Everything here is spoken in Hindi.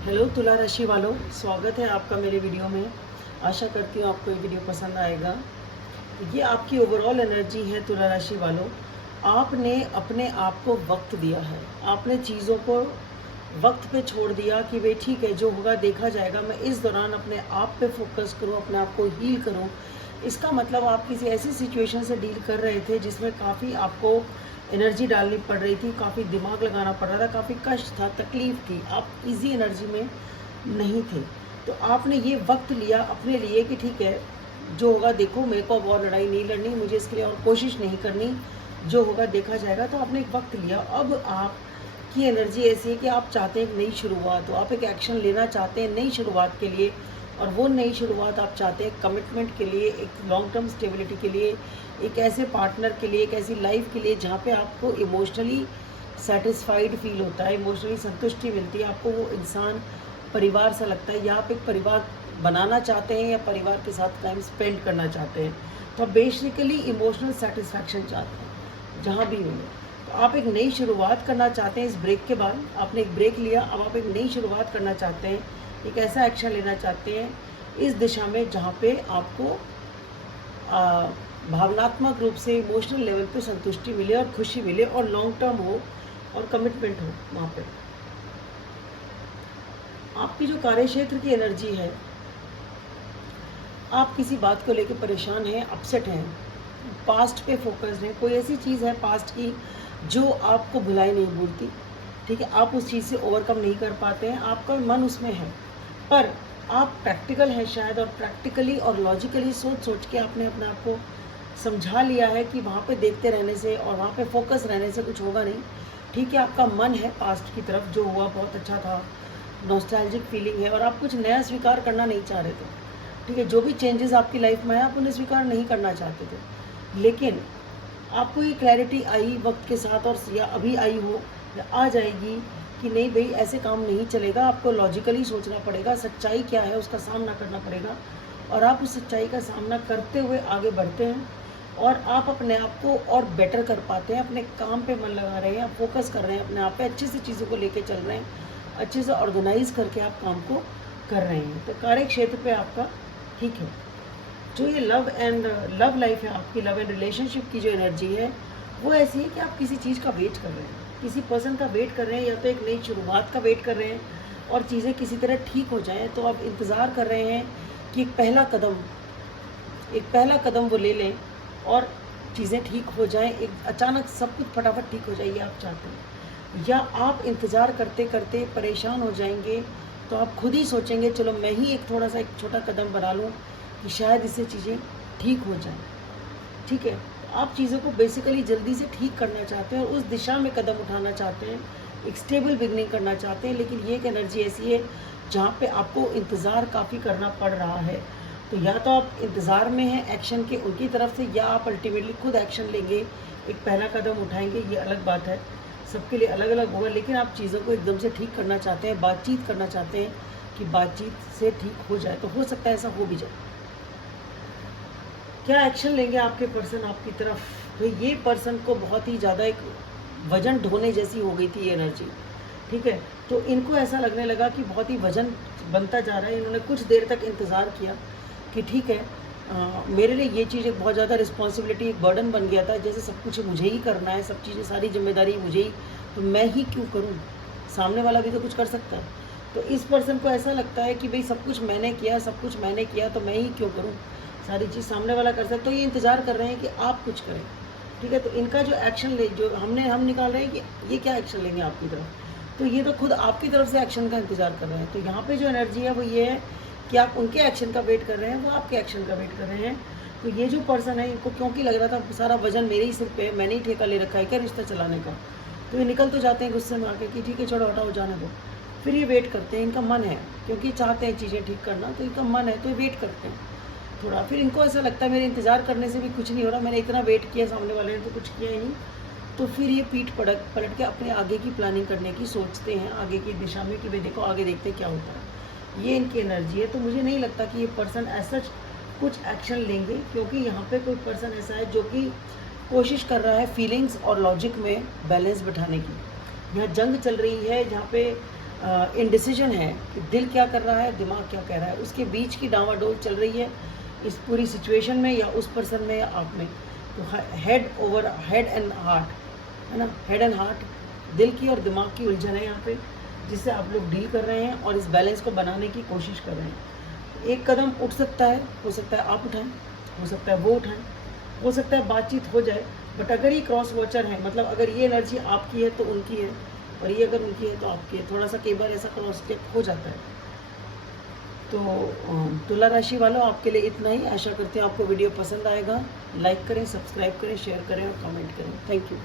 हेलो तुला राशि वालों, स्वागत है आपका मेरे वीडियो में। आशा करती हूँ आपको ये वीडियो पसंद आएगा। ये आपकी ओवरऑल एनर्जी है तुला राशि वालों। आपने अपने आप को वक्त दिया है, आपने चीज़ों को वक्त पे छोड़ दिया कि भाई ठीक है, जो होगा देखा जाएगा। मैं इस दौरान अपने आप पे फोकस करूँ, अपने आप को हील करूँ। इसका मतलब आप किसी ऐसी सिचुएशन से डील कर रहे थे जिसमें काफ़ी आपको एनर्जी डालनी पड़ रही थी, काफ़ी दिमाग लगाना पड़ रहा था, काफ़ी कष्ट था, तकलीफ़ थी, आप इजी एनर्जी में नहीं थे। तो आपने ये वक्त लिया अपने लिए कि ठीक है, जो होगा देखो, मेरे को अब और लड़ाई नहीं लड़नी, मुझे इसके लिए और कोशिश नहीं करनी, जो होगा देखा जाएगा। तो आपने एक वक्त लिया। अब आपकी एनर्जी ऐसी है कि आप चाहते हैं एक नई शुरुआत हो, आप एक एक्शन लेना चाहते हैं नई शुरुआत के लिए। और वो नई शुरुआत आप चाहते हैं कमिटमेंट के लिए, एक लॉन्ग टर्म स्टेबिलिटी के लिए, एक ऐसे पार्टनर के लिए, एक ऐसी लाइफ के लिए जहाँ पे आपको इमोशनली सेटिस्फाइड फील होता है, इमोशनली संतुष्टि मिलती है, आपको वो इंसान परिवार सा लगता है। या आप एक परिवार बनाना चाहते हैं या परिवार के साथ टाइम स्पेंड करना चाहते हैं। तो आप बेसिकली इमोशनल सेटिस्फैक्शन चाहते हैं जहाँ भी मिले। तो आप एक नई शुरुआत करना चाहते हैं। इस ब्रेक के बाद आपने एक ब्रेक लिया, अब आप एक नई शुरुआत करना चाहते हैं, एक ऐसा एक्शन लेना चाहते हैं इस दिशा में जहाँ पे आपको भावनात्मक रूप से इमोशनल लेवल पे संतुष्टि मिले और खुशी मिले और लॉन्ग टर्म हो और कमिटमेंट हो। वहाँ पे आपकी जो कार्य क्षेत्र की एनर्जी है, आप किसी बात को लेकर परेशान हैं, अपसेट हैं, पास्ट पे फोकस्ड हैं। कोई ऐसी चीज़ है पास्ट की जो आपको भुलाई नहीं भूलती, ठीक है। आप उस चीज़ से ओवरकम नहीं कर पाते हैं, आपका मन उसमें है, पर आप प्रैक्टिकल हैं शायद, और प्रैक्टिकली और लॉजिकली सोच सोच के आपने अपने आप को समझा लिया है कि वहाँ पे देखते रहने से और वहाँ पे फोकस रहने से कुछ होगा नहीं। ठीक है, आपका मन है पास्ट की तरफ, जो हुआ बहुत अच्छा था, नॉस्टैल्जिक फीलिंग है, और आप कुछ नया स्वीकार करना नहीं चाह रहे थे। ठीक है, जो भी चेंजेस आपकी लाइफ में आए आप उन्हें स्वीकार नहीं करना चाहते थे, लेकिन आपको ये क्लैरिटी आई वक्त के साथ, और या अभी आई हो या आ जाएगी कि नहीं भाई ऐसे काम नहीं चलेगा। आपको लॉजिकली सोचना पड़ेगा, सच्चाई क्या है उसका सामना करना पड़ेगा, और आप उस सच्चाई का सामना करते हुए आगे बढ़ते हैं और आप अपने आप को और बेटर कर पाते हैं। अपने काम पे मन लगा रहे हैं, आप फोकस कर रहे हैं अपने आप पे, अच्छे से चीज़ों को लेके चल रहे हैं, अच्छे से ऑर्गेनाइज करके आप काम को कर रहे हैं। तो कार्य क्षेत्र पे आपका ठीक है। जो ये लव लाइफ है आपकी, लव एंड रिलेशनशिप की जो एनर्जी है वो ऐसी है कि आप किसी चीज़ का वेट कर रहे हैं, किसी पर्सन का वेट कर रहे हैं, या तो एक नई शुरुआत का वेट कर रहे हैं और चीज़ें किसी तरह ठीक हो जाएं। तो आप इंतज़ार कर रहे हैं कि एक पहला कदम वो ले लें और चीज़ें ठीक हो जाएं, एक अचानक सब कुछ फटाफट ठीक हो जाए, ये आप चाहते हैं। या आप इंतज़ार करते करते परेशान हो जाएंगे, तो आप खुद ही सोचेंगे चलो मैं ही एक थोड़ा सा एक छोटा कदम बढ़ा लूँ कि शायद इससे चीज़ें ठीक हो जाएं। ठीक है, आप चीज़ों को बेसिकली जल्दी से ठीक करना चाहते हैं और उस दिशा में कदम उठाना चाहते हैं, एक स्टेबल बिगनिंग करना चाहते हैं। लेकिन ये एक एनर्जी ऐसी है जहाँ पे आपको इंतज़ार काफ़ी करना पड़ रहा है। तो या तो आप इंतज़ार में हैं एक्शन के उनकी तरफ से, या आप अल्टीमेटली खुद एक्शन लेंगे, एक पहला कदम उठाएंगे। ये अलग बात है, सबके लिए अलग अलग होगा, लेकिन आप चीज़ों को एकदम से ठीक करना चाहते हैं, बातचीत करना चाहते हैं कि बातचीत से ठीक हो जाए। तो हो सकता है ऐसा हो भी जाए। क्या एक्शन लेंगे आपके पर्सन आपकी तरफ? तो ये पर्सन को बहुत ही ज़्यादा एक वजन ढोने जैसी हो गई थी ये एनर्जी। ठीक है, तो इनको ऐसा लगने लगा कि बहुत ही वजन बनता जा रहा है। इन्होंने कुछ देर तक इंतज़ार किया कि ठीक है, मेरे लिए ये चीज़ एक बहुत ज़्यादा रिस्पॉन्सिबिलिटी, एक बर्डन बन गया था, जैसे सब कुछ मुझे ही करना है, सब चीज़ें, सारी जिम्मेदारी मुझे ही, तो मैं ही क्यों करूँ, सामने वाला भी तो कुछ कर सकता है। तो इस पर्सन को ऐसा लगता है कि भाई सब कुछ मैंने किया, सब कुछ मैंने किया, तो मैं ही क्यों करूँ, सारी चीज़ सामने वाला कर सकता है। तो ये इंतज़ार कर रहे हैं कि आप कुछ करें। ठीक है, तो इनका जो एक्शन ले, जो हम निकाल रहे हैं कि ये क्या एक्शन लेंगे आपकी तरफ, तो ये तो खुद आपकी तरफ से एक्शन का इंतज़ार कर रहे हैं। तो यहाँ पे जो एनर्जी है वो ये है कि आप उनके एक्शन का वेट कर रहे हैं, वो आपके एक्शन का वेट कर रहे हैं। तो ये जो पर्सन है, इनको क्योंकि लग रहा था सारा वजन मेरे ही सिर पे है, मैंने ही ठेका ले रखा है क्या रिश्ता चलाने का, तो ये निकल तो जाते हैं गुस्से में आके कि ठीक है छोड़ो हटाओ जाने दो। फिर ये वेट करते हैं, इनका मन है, क्योंकि चाहते हैं चीज़ें ठीक करना, तो इनका मन है तो ये वेट करते हैं थोड़ा। फिर इनको ऐसा लगता है मेरे इंतज़ार करने से भी कुछ नहीं हो रहा, मैंने इतना वेट किया, सामने वाले ने तो कुछ किया ही नहीं। तो फिर ये पीठ पलट के अपने आगे की प्लानिंग करने की सोचते हैं, आगे की दिशा में कि भाई देखो आगे देखते हैं क्या होता है। ये इनकी एनर्जी है। तो मुझे नहीं लगता कि ये पर्सन ऐसा कुछ एक्शन लेंगे, क्योंकि यहाँ पे कोई पर्सन ऐसा है जो कि कोशिश कर रहा है फीलिंग्स और लॉजिक में बैलेंस बिठाने की। यहाँ जंग चल रही है, जहाँ पे इंडिसीजन है कि दिल क्या कर रहा है, दिमाग क्या कह रहा है, उसके बीच की डावाडोल चल रही है इस पूरी सिचुएशन में, या उस पर्सन में या आप में। तो हेड एंड हार्ट है ना, हेड एंड हार्ट, दिल की और दिमाग की उलझन है यहाँ पे, जिससे आप लोग डील कर रहे हैं और इस बैलेंस को बनाने की कोशिश कर रहे हैं। एक कदम उठ सकता है, हो सकता है आप उठाएं, हो सकता है वो उठाएं, हो सकता है बातचीत हो जाए। बट अगर ये क्रॉस वॉचर है, मतलब अगर ये एनर्जी आपकी है तो उनकी है, और ये अगर उनकी है तो आपकी है, थोड़ा सा कई बार ऐसा क्रॉस स्टेप हो जाता है। तो तुला राशि वालों, आपके लिए इतना ही। आशा करते हैं आपको वीडियो पसंद आएगा। लाइक करें, सब्सक्राइब करें, शेयर करें और कमेंट करें। Thank you.